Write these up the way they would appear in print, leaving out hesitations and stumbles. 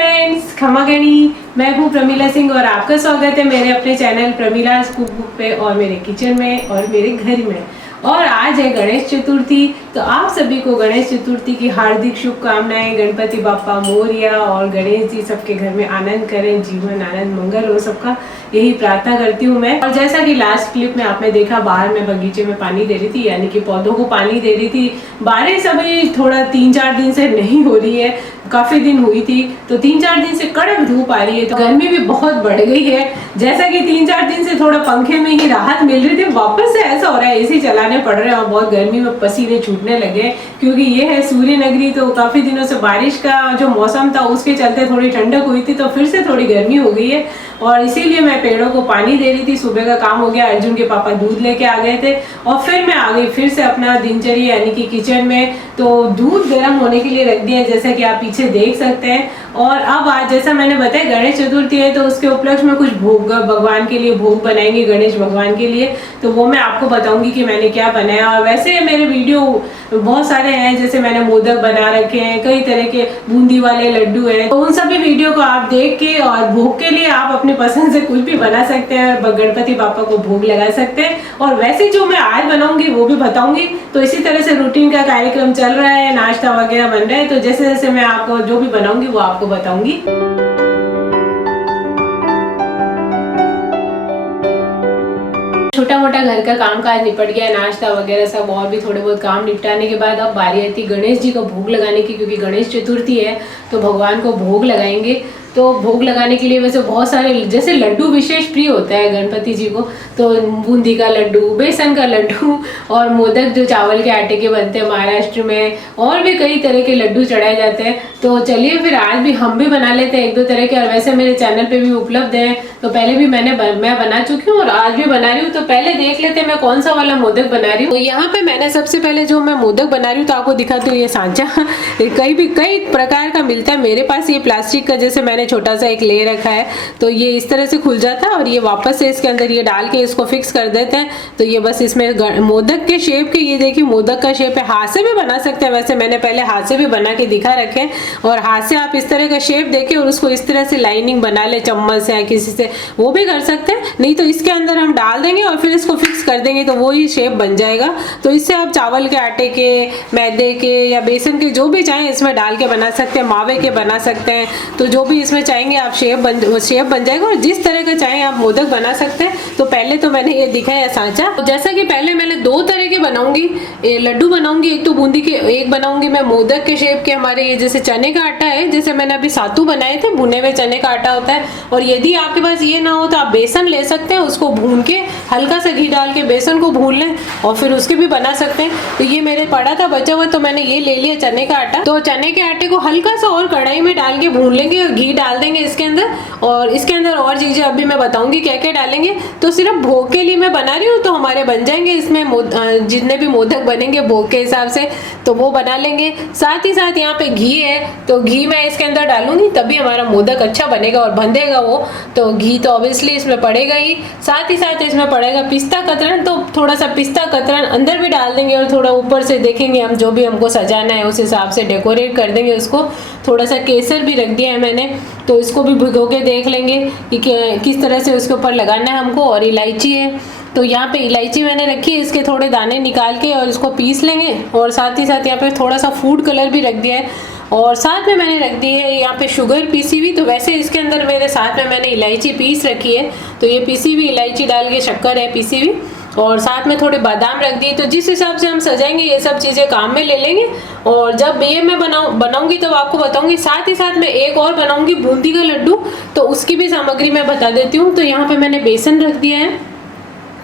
Friends, खमा गणी। मैं हूँ प्रमीला सिंह और आपका स्वागत है मेरे अपने चैनल प्रमीलास कुक बुक पे और मेरे किचन में और मेरे घर में। और आज है गणेश चतुर्थी, तो आप सभी को गणेश चतुर्थी की हार्दिक शुभकामनाएं। गणपति बाप्पा मोरया और गणेश जी सबके घर में आनंद करें, जीवन आनंद मंगल हो सबका, यही प्रार्थना करती हूँ मैं। और जैसा कि लास्ट क्लिप में आपने देखा, बाहर मैं बगीचे में पानी दे रही थी, यानी कि पौधों को पानी दे रही थी। बारिश अभी थोड़ा 3-4 दिन से नहीं हो रही है, काफी दिन हुई थी, तो 3-4 दिन से कड़क धूप आ रही है, तो गर्मी भी बहुत बढ़ गई है। जैसा कि 3-4 दिन से थोड़ा पंखे में ही राहत मिल रही थी, वापस से ऐसा हो रहा है एसी चलाने पड़ रहे हैं और बहुत गर्मी में पसीने छूटने लगे, क्योंकि ये है सूर्य नगरी। तो काफी दिनों से बारिश का जो मौसम था उसके चलते थोड़ी ठंडक हुई थी, तो फिर से थोड़ी गर्मी हो गई है और इसीलिए मैं पेड़ों को पानी दे रही थी। सुबह का काम हो गया, अर्जुन के पापा दूध लेके आ गए थे और फिर मैं आ गई फिर से अपना दिनचर्या यानी कि किचन में। तो दूध गर्म होने के लिए रख दिया, जैसा कि आप पीछे देख सकते हैं। और अब आज जैसा मैंने बताया गणेश चतुर्थी है, तो उसके उपलक्ष्य में कुछ भोग भगवान के लिए भोग बनाएंगे, गणेश भगवान के लिए। तो वो मैं आपको बताऊंगी कि मैंने क्या बनाया। और वैसे मेरे वीडियो बहुत सारे हैं, जैसे मैंने मोदक बना रखे हैं, कई तरह के बूंदी वाले लड्डू हैं, तो उन सभी वीडियो को आप देख के और भोग के लिए आप अपनी पसंद से कुछ भी बना सकते हैं, गणपति बापा को भोग लगा सकते हैं। और वैसे जो मैं आज बनाऊंगी वो भी बताऊंगी। तो इसी तरह से रूटीन का कार्यक्रम चल रहा है, नाश्ता वगैरह बन रहा है, तो जैसे जैसे मैं आपको जो भी बनाऊंगी वो आपको बताऊंगी। छोटा मोटा घर का काम काज निपट गया, नाश्ता वगैरह सब, और भी थोड़े बहुत काम निपटाने के बाद अब बारी आती गणेश जी को भोग लगाने की, क्योंकि गणेश चतुर्थी है तो भगवान को भोग लगाएंगे। तो भोग लगाने के लिए वैसे बहुत सारे, जैसे लड्डू विशेष प्रिय होता है गणपति जी को, तो बूंदी का लड्डू, बेसन का लड्डू और मोदक जो चावल के आटे के बनते हैं महाराष्ट्र में, और भी कई तरह के लड्डू चढ़ाए जाते हैं। तो चलिए फिर आज भी हम भी बना लेते हैं 1-2 तरह के। और वैसे मेरे चैनल पे भी उपलब्ध हैं, तो पहले भी मैं बना चुकी हूँ और आज भी बना रही हूँ। तो पहले देख लेते हैं मैं कौन सा वाला मोदक बना रही हूँ। तो यहाँ पे मैंने सबसे पहले जो मैं मोदक बना रही हूँ तो आपको दिखाती हूँ। ये सांचा कई प्रकार का मिलता है, मेरे पास ये प्लास्टिक का जैसे मैंने छोटा सा एक ले रखा है, तो ये इस तरह से खुल जाता है और ये वापस से इसके अंदर ये डाल के इसको फिक्स कर देते हैं। तो ये बस इसमें मोदक के शेप के, ये देखिए मोदक का शेप है, हाथ से भी बना सकते हैं। वैसे मैंने पहले हाथ से भी बना के दिखा रखे हैं, और हाथ से आप इस तरह का शेप देके और उसको इस तरह से लाइनिंग बना ले चम्मच से या किसी से, वो भी कर सकते हैं। नहीं तो इसके अंदर हम डाल देंगे और फिर इसको फिक्स कर देंगे तो वो ही शेप बन जाएगा। तो इससे आप चावल के आटे के, मैदे के या बेसन के जो भी चाहें इसमें डाल के बना सकते हैं, मावे के बना सकते हैं। तो जो भी इसमें चाहेंगे आप शेप बन जाएगा, और जिस तरह का चाहें आप मोदक बना सकते हैं। तो पहले तो मैंने ये दिखाया सांचा। तो जैसा कि पहले मैंने 2 तरह के बनाऊंगी, लड्डू बनाऊंगी, एक तो बूंदी के, एक बनाऊंगी मैं मोदक के शेप के। हमारे ये जैसे चने का आटा है, जैसे मैंने अभी सातू बनाए थे, भुने हुए चने का आटा होता है। और यदि आपके पास ये ना हो तो आप बेसन ले सकते हैं, उसको भून के हल्का सा घी डाल के बेसन को भून लें और फिर उसके भी बना सकते हैं। तो ये मेरे पड़ा था बचा हुआ, तो मैंने ये ले लिया चने का आटा। तो चने के आटे को हल्का सा और कढ़ाई में डाल के भून लेंगे और घी डाल देंगे इसके अंदर। और इसके अंदर और चीजें अभी मैं बताऊंगी क्या क्या डालेंगे। तो सिर्फ भोग के लिए मैं बना रही हूँ, तो हमारे बन जाएंगे इसमें जितने भी मोदक बनेंगे भोग के हिसाब से, तो वो बना लेंगे। साथ ही साथ यहाँ पे घी है, तो घी मैं इसके अंदर डालूंगी तभी हमारा मोदक अच्छा बनेगा और बंधेगा वो। तो घी तो ऑब्वियसली इसमें पड़ेगा ही। साथ ही साथ इसमें पड़ेगा पिस्ता कतरन, तो थोड़ा सा पिस्ता कतरन अंदर भी डाल देंगे और थोड़ा ऊपर से देखेंगे हम जो भी हमको सजाना है उस हिसाब से डेकोरेट कर देंगे उसको। थोड़ा सा केसर भी रख दिया है मैंने, तो इसको भी भिगो के देख लेंगे कि किस तरह से उसके ऊपर लगाना है हमको। और इलायची है, तो यहाँ पे इलायची मैंने रखी है, इसके थोड़े दाने निकाल के और इसको पीस लेंगे। और साथ ही साथ यहाँ पे थोड़ा सा फूड कलर भी रख दिया है, और साथ में मैंने रख दी है यहाँ पे शुगर पीसी हुई। तो वैसे इसके अंदर मेरे साथ में मैंने इलायची पीस रखी है, तो ये पीसी हुई इलायची डाल के, शक्कर है पीसी हुई, और साथ में थोड़े बादाम रख दिए। तो जिस हिसाब से हम सजाएंगे ये सब चीज़ें काम में ले लेंगे। और जब ये मैं बनाऊंगी तब आपको बताऊंगी। साथ ही साथ मैं एक और बनाऊंगी बूंदी का लड्डू, तो उसकी भी सामग्री मैं बता देती हूँ। तो यहाँ पे मैंने बेसन रख दिया है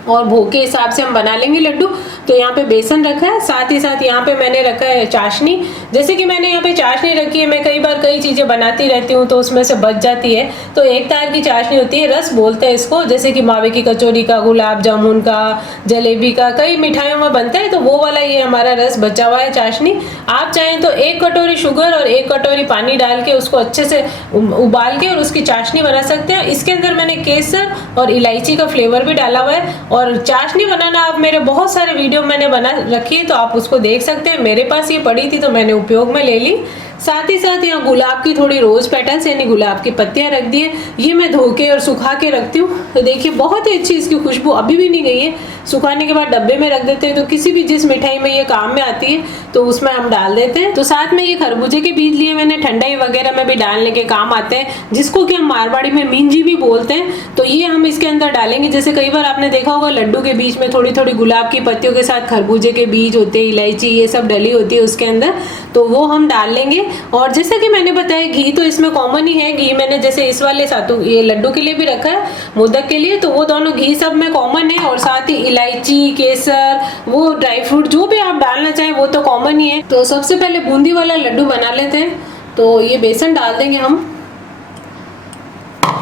और भोग के हिसाब से हम बना लेंगे लड्डू। तो यहाँ पे बेसन रखा है, साथ ही साथ यहाँ पे मैंने रखा है चाशनी। जैसे कि मैंने यहाँ पे चाशनी रखी है, मैं कई बार कई चीज़ें बनाती रहती हूँ तो उसमें से बच जाती है, तो एक तार की चाशनी होती है, रस बोलते हैं इसको। जैसे कि मावे की कचौरी का, गुलाब जामुन का, जलेबी का, कई मिठाइयों में बनता है, तो वो वाला ये हमारा रस बचा हुआ है चाशनी। आप चाहें तो 1 कटोरी शुगर और 1 कटोरी पानी डाल के उसको अच्छे से उबाल के और उसकी चाशनी बना सकते हैं। इसके अंदर मैंने केसर और इलायची का फ्लेवर भी डाला हुआ है। और चाशनी बनाना आप मेरे बहुत सारे वीडियो मैंने बना रखी है, तो आप उसको देख सकते हैं। मेरे पास ये पड़ी थी तो मैंने उपयोग में ले ली। साथ ही साथ यहाँ गुलाब की थोड़ी रोज पेटल्स यानी गुलाब की पत्तियां रख दी है। ये मैं धो के और सुखा के रखती हूँ। तो देखिए बहुत ही अच्छी इसकी खुशबू अभी भी नहीं गई है। सुखाने के बाद डब्बे में रख देते हैं, तो किसी भी जिस मिठाई में ये काम में आती है तो उसमें हम डाल देते हैं। तो साथ में ये खरबूजे के बीज लिए मैंने, ठंडाई वगैरह में भी डालने के काम आते हैं, जिसको कि हम मारवाड़ी में मिंजी भी बोलते हैं। तो ये हम इसके अंदर डालेंगे। जैसे कई बार आपने देखा होगा लड्डू के बीच में थोड़ी थोड़ी गुलाब की पत्तियों के साथ खरबूजे के बीज होते हैं, इलायची ये सब डली होती है उसके अंदर, तो वो हम डाल लेंगे। और जैसे कि मैंने बताया घी तो इसमें कॉमन ही है। घी मैंने जैसे इस वाले सातों ये लड्डू के लिए भी रखा है, मोदक के लिए, तो वो दोनों घी सब में कॉमन है। और साथ ही इलायची, केसर, वो ड्राई फ्रूट जो भी आप डालना चाहें वो तो कॉमन ही है। तो सबसे पहले बूंदी वाला लड्डू बना लेते हैं। तो ये बेसन डाल देंगे हम,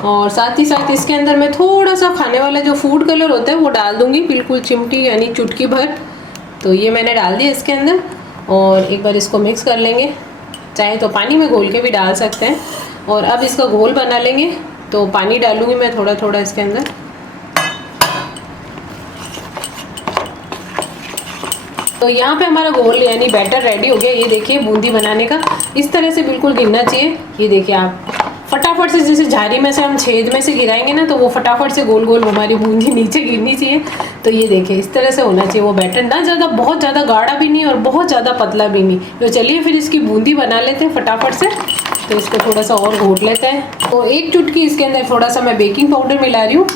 और साथ ही साथ इसके अंदर मैं थोड़ा सा खाने वाला जो फूड कलर होता है वो डाल दूंगी, बिल्कुल चिमटी यानी चुटकी भर। तो ये मैंने डाल दिया इसके अंदर, और एक बार इसको मिक्स कर लेंगे। चाहे तो पानी में घोल के भी डाल सकते हैं। और अब इसका घोल बना लेंगे। तो पानी डालूंगी मैं थोड़ा थोड़ा इसके अंदर। तो यहाँ पे हमारा घोल यानी बैटर रेडी हो गया। ये देखिए बूंदी बनाने का इस तरह से बिल्कुल गिरना चाहिए। ये देखिए आप फटाफट से, जैसे झारी में से हम छेद में से गिराएंगे ना, तो वो फटाफट से गोल गोल हमारी बूंदी नीचे गिरनी चाहिए। तो ये देखिए इस तरह से होना चाहिए वो बैटर, ना ज़्यादा बहुत ज़्यादा गाढ़ा भी नहीं और बहुत ज़्यादा पतला भी नहीं। तो चलिए फिर इसकी बूंदी बना लेते हैं फटाफट से। तो इसको थोड़ा सा और घोट लेते हैं। तो एक चुटकी इसके अंदर थोड़ा सा मैं बेकिंग पाउडर मिला रही हूँ,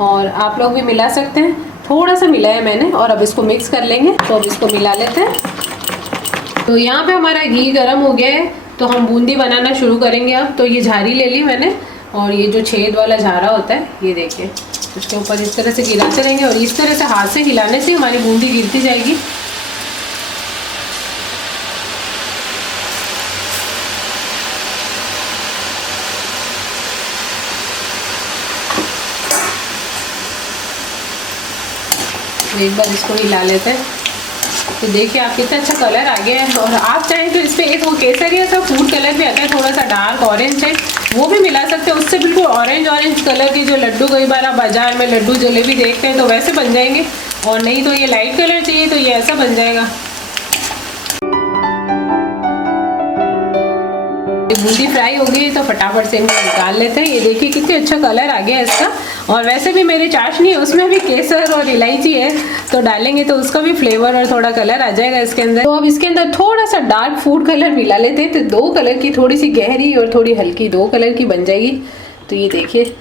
और आप लोग भी मिला सकते हैं। थोड़ा सा मिलाया मैंने, और अब इसको मिक्स कर लेंगे। तो अब इसको मिला लेते हैं। तो यहाँ पे हमारा घी गर्म हो गया है, तो हम बूंदी बनाना शुरू करेंगे अब। तो ये झारी ले ली मैंने, और ये जो छेद वाला झारा होता है ये देखिए, उसके ऊपर इस तरह से गिराते रहेंगे, और इस तरह से हाथ से हिलाने से हमारी बूंदी गिरती जाएगी। एक बार इसको हिला लेते हैं। तो देखिए आप कितना अच्छा कलर आ गया है। और आप चाहें तो इस पर एक वो केसरिया सा फूड कलर भी आता है, थोड़ा सा डार्क ऑरेंज है, वो भी मिला सकते हैं। उससे बिल्कुल ऑरेंज कलर के जो लड्डू कई बार आप बाजार में लड्डू जलेबी देखते हैं तो वैसे बन जाएंगे। और नहीं तो ये लाइट कलर चाहिए तो ये ऐसा बन जाएगा। बूंदी फ्राई हो गई तो फटाफट से इनको निकाल लेते हैं। ये देखिए कितनी अच्छा कलर आ गया है इसका। और वैसे भी मेरी चाशनी है उसमें भी केसर और इलायची है, तो डालेंगे तो उसका भी फ्लेवर और थोड़ा कलर आ जाएगा इसके अंदर। तो अब इसके अंदर थोड़ा सा डार्क फूड कलर मिला लेते हैं। तो 2 कलर की, थोड़ी सी गहरी और थोड़ी हल्की, 2 कलर की बन जाएगी। तो ये देखिए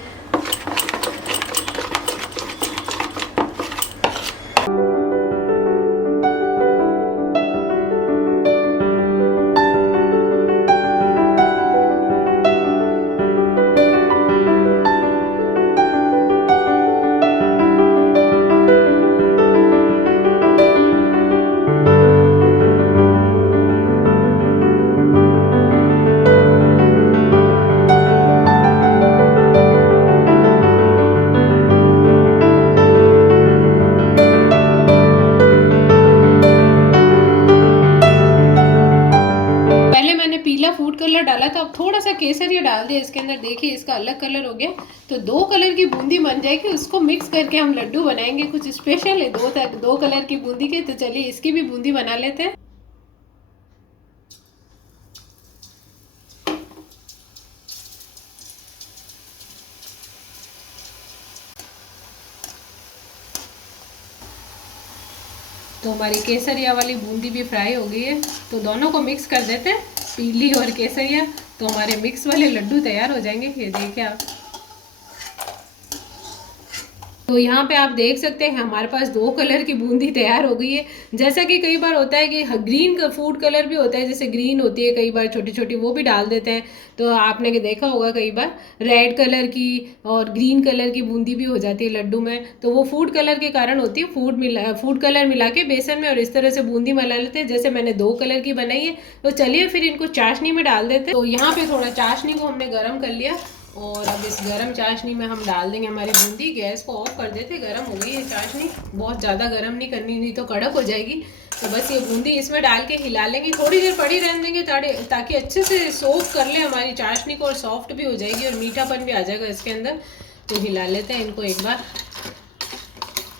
फूड कलर डाला था, अब थोड़ा सा केसरिया डाल दिया इसके अंदर। देखिए इसका अलग कलर हो गया। तो 2 कलर की बूंदी बन जाएगी, उसको मिक्स करके हम लड्डू बनाएंगे। कुछ स्पेशल है 2 कलर की बूंदी के। तो चलिए इसकी भी बूंदी बना लेते हैं। तो हमारी केसरिया वाली बूंदी भी फ्राई हो गई है। तो दोनों को मिक्स कर देते हैं, पीली और केसरिया। तो हमारे मिक्स वाले लड्डू तैयार हो जाएंगे। ये देखिए आप। तो यहाँ पे आप देख सकते हैं हमारे पास 2 कलर की बूंदी तैयार हो गई है। जैसा कि कई बार होता है कि ग्रीन का फूड कलर भी होता है, जैसे ग्रीन होती है कई बार छोटी छोटी, वो भी डाल देते हैं। तो आपने देखा होगा कई बार रेड कलर की और ग्रीन कलर की बूंदी भी हो जाती है लड्डू में। तो वो फूड कलर के कारण होती है। फूड कलर मिला के बेसन में और इस तरह से बूंदी मिला लेते हैं। जैसे मैंने 2 कलर की बनाई है। तो चलिए फिर इनको चाशनी में डाल देते हैं। तो यहाँ पे थोड़ा चाशनी को हमने गर्म कर लिया, और अब इस गरम चाशनी में हम डाल देंगे हमारी बूंदी। गैस को ऑफ कर देते, गरम हो गई है चाशनी। बहुत ज़्यादा गरम नहीं करनी, नहीं तो कड़क हो जाएगी। तो बस ये बूंदी इसमें डाल के हिला लेंगे, थोड़ी देर पड़ी रहने देंगे ताकि अच्छे से सोख कर ले हमारी चाशनी को, और सॉफ्ट भी हो जाएगी और मीठापन भी आ जाएगा इसके अंदर। तो हिला लेते हैं इनको एक बार,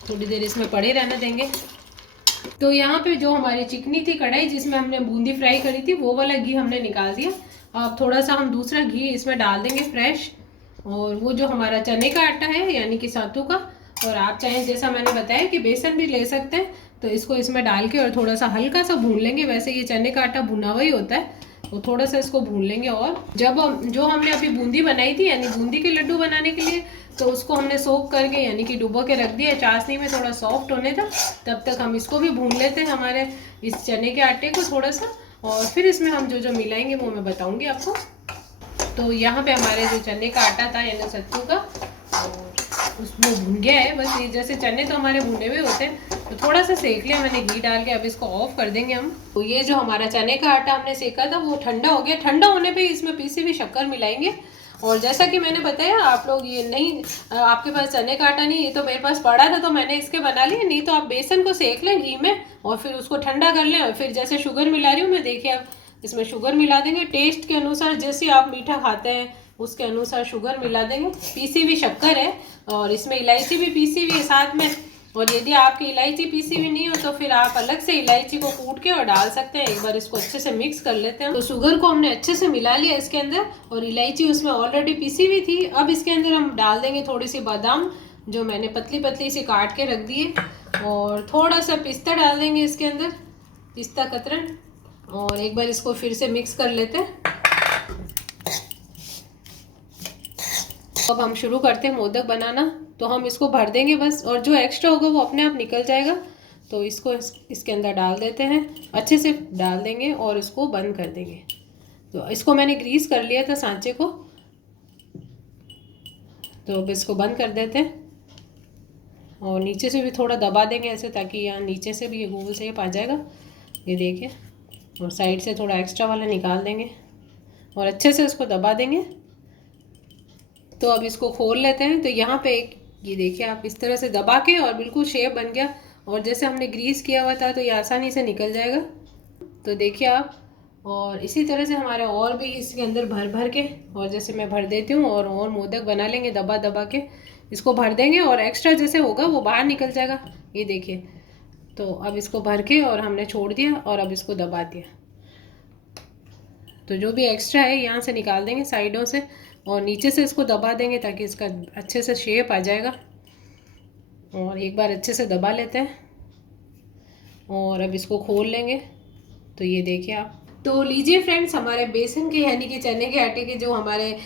थोड़ी देर इसमें पड़े रहने देंगे। तो यहाँ पे जो हमारी चिकनी थी कढ़ाई जिसमें हमने बूंदी फ्राई करी थी, वो वाला घी हमने निकाल दिया। अब थोड़ा सा हम दूसरा घी इसमें डाल देंगे फ्रेश, और वो जो हमारा चने का आटा है यानी कि सत्तू का, और आप चाहें जैसा मैंने बताया कि बेसन भी ले सकते हैं, तो इसको इसमें डाल के और थोड़ा सा हल्का सा भून लेंगे। वैसे ये चने का आटा भुना हुआ ही होता है, तो थोड़ा सा इसको भून लेंगे। और जब जो हमने अभी बूंदी बनाई थी यानी बूंदी के लड्डू बनाने के लिए, तो उसको हमने सोख करके यानी कि डुबो के रख दिया चाशनी में थोड़ा सॉफ्ट होने तक। तब तक हम इसको भी भून लेते हैं हमारे इस चने के आटे को थोड़ा सा, और फिर इसमें हम जो जो मिलाएंगे वो मैं बताऊंगी आपको। तो यहाँ पे हमारे जो चने का आटा था यानी सत्तू का, और उसमें भून गया है। बस ये जैसे चने तो हमारे भुने हुए होते हैं, तो थोड़ा सा सेक लिया मैंने घी डाल के। अब इसको ऑफ कर देंगे हम। तो ये जो हमारा चने का आटा हमने सेका था वो ठंडा हो गया। ठंडा होने पे इसमें पीसी हुई शक्कर मिलाएंगे। और जैसा कि मैंने बताया, आप लोग ये नहीं, आपके पास चने का आटा नहीं, ये तो मेरे पास पड़ा था तो मैंने इसके बना लिए। नहीं तो आप बेसन को सेक लें घी में और फिर उसको ठंडा कर लें, और फिर जैसे शुगर मिला रही हूँ मैं, देखिए आप इसमें शुगर मिला देंगे टेस्ट के अनुसार, जैसे आप मीठा खाते हैं उसके अनुसार शुगर मिला देंगे। पीसी हुई शक्कर है और इसमें इलायची भी पीसी हुई है साथ में। और यदि आपकी इलायची पीसी हुई नहीं हो तो फिर आप अलग से इलायची को कूट के और डाल सकते हैं। एक बार इसको अच्छे से मिक्स कर लेते हैं। तो शुगर को हमने अच्छे से मिला लिया इसके अंदर, और इलायची उसमें ऑलरेडी पीसी हुई थी। अब इसके अंदर हम डाल देंगे थोड़ी सी बादाम जो मैंने पतली पतली सी काट के रख दिए, और थोड़ा सा पिस्ता डाल देंगे इसके अंदर, पिस्ता कतरन। और एक बार इसको फिर से मिक्स कर लेते हैं। अब हम शुरू करते हैं मोदक बनाना। तो हम इसको भर देंगे बस, और जो एक्स्ट्रा होगा वो अपने आप निकल जाएगा। तो इसको इसके अंदर डाल देते हैं, अच्छे से डाल देंगे और इसको बंद कर देंगे। तो इसको मैंने ग्रीस कर लिया था सांचे को, तो अब इसको बंद कर देते हैं। और नीचे से भी थोड़ा दबा देंगे ऐसे, ताकि यहाँ नीचे से भी ये गोल शेप आ जाएगा, ये देखिए। और साइड से थोड़ा एक्स्ट्रा वाला निकाल देंगे और अच्छे से उसको दबा देंगे। तो अब इसको खोल लेते हैं। तो यहाँ पे एक, ये देखिए आप, इस तरह से दबा के और बिल्कुल शेप बन गया। और जैसे हमने ग्रीस किया हुआ था तो ये आसानी से निकल जाएगा। तो देखिए आप, और इसी तरह से हमारे और भी इसके अंदर भर भर के, और जैसे मैं भर देती हूँ और मोदक बना लेंगे दबा दबा के। इसको भर देंगे और एक्स्ट्रा जैसे होगा वो बाहर निकल जाएगा, ये देखिए। तो अब इसको भर के और हमने छोड़ दिया, और अब इसको दबा दिया। तो जो भी एक्स्ट्रा है यहाँ से निकाल देंगे साइडों से, और नीचे से इसको दबा देंगे ताकि इसका अच्छे से शेप आ जाएगा। और एक बार अच्छे से दबा लेते हैं, और अब इसको खोल लेंगे। तो ये देखिए आप। तो लीजिए फ्रेंड्स, हमारे बेसन के यानी कि चने के आटे के जो हमारे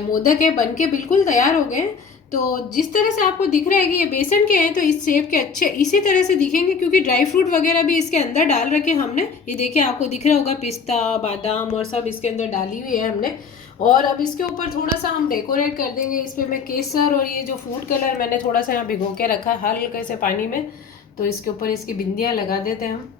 मोदक है बनके बिल्कुल तैयार हो गए। तो जिस तरह से आपको दिख रहा है कि ये बेसन के हैं, तो इस शेप के अच्छे इसी तरह से दिखेंगे, क्योंकि ड्राई फ्रूट वगैरह भी इसके अंदर डाल रखे हमने। ये देखिए आपको दिख रहा होगा, पिस्ता बादाम और सब इसके अंदर डाली हुई है हमने। और अब इसके ऊपर थोड़ा सा हम डेकोरेट कर देंगे। इसमें मैं केसर और ये जो फूड कलर मैंने थोड़ा सा यहाँ भिगो के रखा है हल्के से पानी में, तो इसके ऊपर इसकी बिंदियाँ लगा देते हैं हम।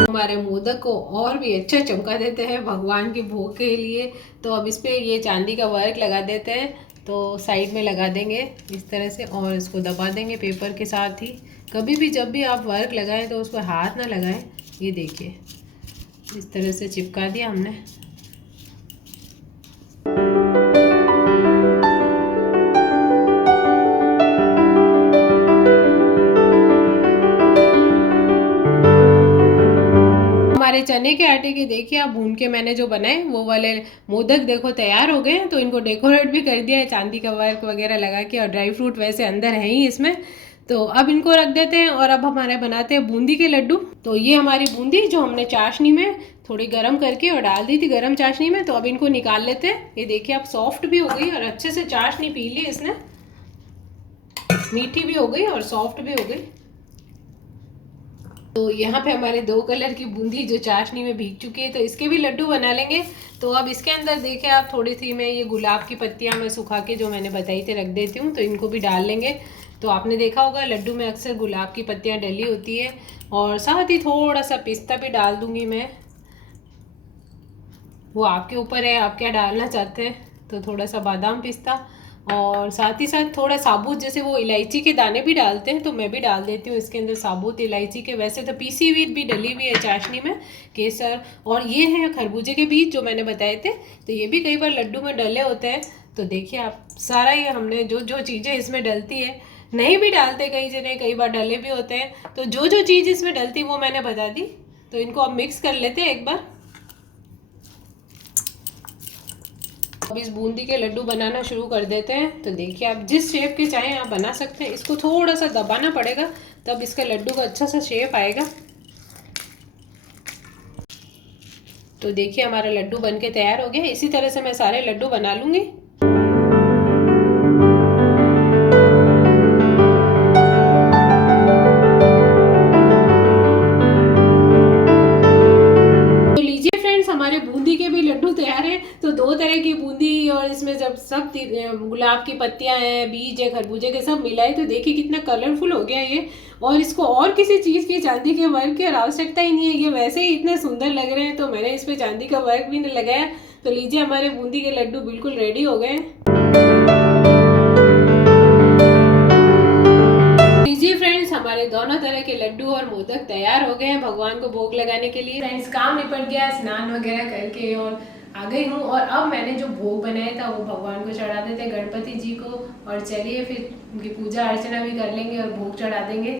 हमारे मोदक को और भी अच्छा चमका देते हैं भगवान के भोग के लिए। तो अब इस पे ये चांदी का वर्क लगा देते हैं। तो साइड में लगा देंगे इस तरह से, और इसको दबा देंगे पेपर के साथ ही। कभी भी जब भी आप वर्क लगाएं तो उस पर हाथ ना लगाएं। ये देखिए इस तरह से चिपका दिया हमने। हमारे चने के आटे के देखिए आप, भून के मैंने जो बनाए वो वाले मोदक देखो तैयार हो गए हैं। तो इनको डेकोरेट भी कर दिया है चांदी का वर्क वगैरह लगा के, और ड्राई फ्रूट वैसे अंदर है ही इसमें। तो अब इनको रख देते हैं, और अब हमारे बनाते हैं बूंदी के लड्डू। तो ये हमारी बूंदी जो हमने चाशनी में थोड़ी गर्म करके और डाल दी थी गर्म चाशनी में। तो अब इनको निकाल लेते हैं। ये देखिए आप, सॉफ्ट भी हो गई और अच्छे से चाशनी पी ली इसने, मीठी भी हो गई और सॉफ्ट भी हो गई। तो यहाँ पे हमारे 2 कलर की बूंदी जो चाशनी में भीग चुकी है, तो इसके भी लड्डू बना लेंगे। तो अब इसके अंदर देखिए आप, थोड़ी सी मैं ये गुलाब की पत्तियाँ मैं सुखा के जो मैंने बताई थी रख देती हूँ, तो इनको भी डाल लेंगे। तो आपने देखा होगा लड्डू में अक्सर गुलाब की पत्तियाँ डली होती है, और साथ ही थोड़ा सा पिस्ता भी डाल दूँगी मैं। वो आपके ऊपर है आप क्या डालना चाहते हैं। तो थोड़ा सा बादाम पिस्ता, और साथ ही साथ थोड़ा साबुत, जैसे वो इलायची के दाने भी डालते हैं तो मैं भी डाल देती हूँ इसके अंदर साबुत इलायची के। वैसे तो पीसी हुई भी डली हुई है चाशनी में, केसर। और ये है खरबूजे के बीज जो मैंने बताए थे, तो ये भी कई बार लड्डू में डले होते हैं। तो देखिए आप, सारा ये हमने जो जो चीज़ें इसमें डलती है, नहीं भी डालते कई जने, कई बार डले भी होते हैं, तो जो जो चीज़ इसमें डलती वो मैंने बता दी। तो इनको अब मिक्स कर लेते हैं एक बार। अब इस बूंदी के लड्डू बनाना शुरू कर देते हैं। तो देखिए आप जिस शेप के चाहें आप बना सकते हैं। इसको थोड़ा सा दबाना पड़ेगा, तब इसका लड्डू का अच्छा सा शेप आएगा। तो देखिए हमारा लड्डू बनके तैयार हो गया। इसी तरह से मैं सारे लड्डू बना लूँगी। हमारे बूंदी के भी लड्डू तैयार है। तो दो तरह की बूंदी, और इसमें जब सब गुलाब की पत्तियां हैं, बीज है खरबूजे के, सब मिलाए तो देखिए कितना कलरफुल हो गया ये। और इसको और किसी चीज़ की, चांदी के वर्क की आवश्यकता ही नहीं है, ये वैसे ही इतने सुंदर लग रहे हैं, तो मैंने इस पर चांदी का वर्क भी नहीं लगाया। तो लीजिए हमारे बूंदी के लड्डू बिल्कुल रेडी हो गए। हमारे दोनों तरह के लड्डू और मोदक तैयार हो गए हैं भगवान को भोग लगाने के लिए। फ्रेंड्स काम निपट गया, स्नान वगैरह करके और आ गई हूँ। और अब मैंने जो भोग बनाया था वो भगवान को चढ़ा देते, गणपति जी को। और चलिए फिर उनकी पूजा अर्चना भी कर लेंगे और भोग चढ़ा देंगे।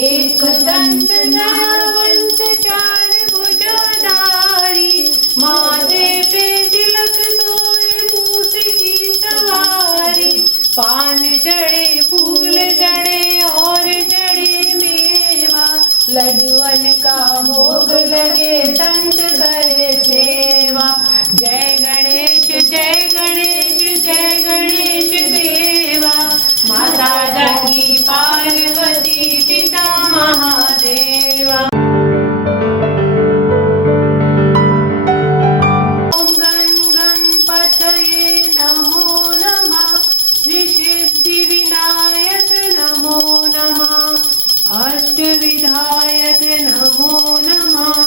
एक दंत नावंत चार भुजाधारी, माथे पे तिलक सोए मूस की सवारी। पान चढ़े फूल चढ़े और चढ़े मेवा, लड्डुअन का भोग लगे संत करे सेवा। जय गणेश जय गणेश जय गणेश देवा, माता जाकी पार्वती पिता महादेवा। ओम गण गणपतये नमो नमः, श्री सिद्धि विनायक नमो नमः, अष्ट विधायक नमो नमः,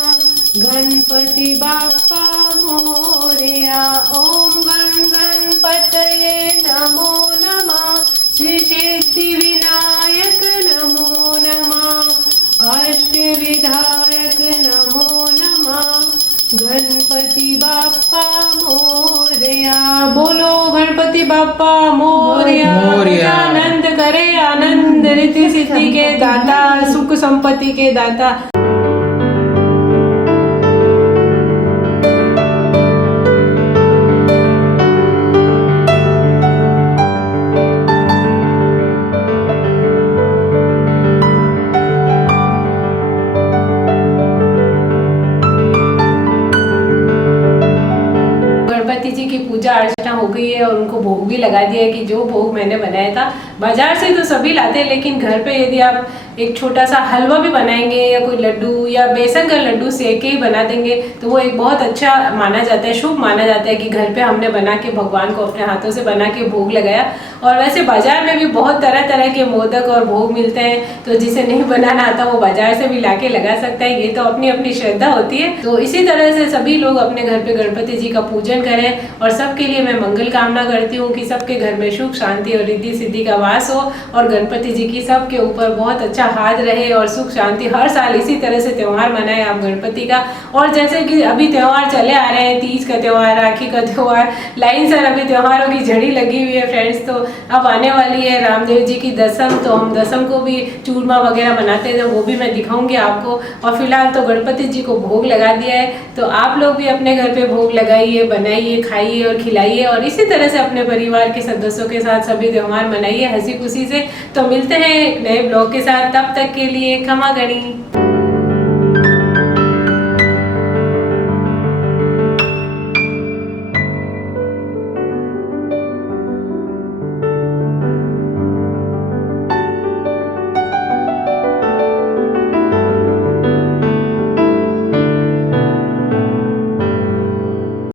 गणपति बाप्पा मोरया। ओम गण गणपतये नमो नमः, श्री सिद्धि विनायक नमो नमः, अष्ट विधायक नमो नमः, गणपति बाप्पा मोरया। बोलो गणपति बाप्पा मोरया। आनंद करे आनंद, रिद्धि सिद्धि के दाता, सुख संपत्ति के दाता। गणपति जी की पूजा अर्चना हो गई है और उनको भोग भी लगा दिया है। कि जो भोग मैंने बनाया था, बाजार से तो सभी लाते हैं, लेकिन घर पे यदि आप एक छोटा सा हलवा भी बनाएंगे या कोई लड्डू या बेसन का लड्डू सेक के ही बना देंगे तो वो एक बहुत अच्छा माना जाता है, शुभ माना जाता है कि घर पे हमने बना के भगवान को अपने हाथों से बना के भोग लगाया। और वैसे बाजार में भी बहुत तरह तरह के मोदक और भोग मिलते हैं, तो जिसे नहीं बनाना आता वो बाजार से भी लाके लगा सकता है। ये तो अपनी अपनी श्रद्धा होती है। तो इसी तरह से सभी लोग अपने घर पे गणपति जी का पूजन करें और सबके लिए मैं मंगल कामना करती हूँ कि सबके घर में सुख शांति और रिद्धि सिद्धि का वास हो और गणपति जी की सबके ऊपर बहुत अच्छा हाथ रहे और सुख शांति। हर साल इसी तरह से त्यौहार मनाएं आप गणपति का। और जैसे कि अभी त्यौहार चले आ रहे हैं, तीज का त्यौहार, राखी का त्यौहार, लाइन से अभी त्योहारों की झड़ी लगी हुई है फ्रेंड्स। तो अब आने वाली है रामदेव जी की दसम, तो हम दसम को भी चूरमा वगैरह बनाते हैं, वो भी मैं दिखाऊंगी आपको। और फिलहाल तो गणपति जी को भोग लगा दिया है, तो आप लोग भी अपने घर पे भोग लगाइए, बनाइए, खाइए और खिलाइए और इसी तरह से अपने परिवार के सदस्यों के साथ सभी त्यौहार मनाइए। हंसी खुशी से। तो मिलते हैं एक नए ब्लॉग के साथ, तब तक के लिए खमा गणी।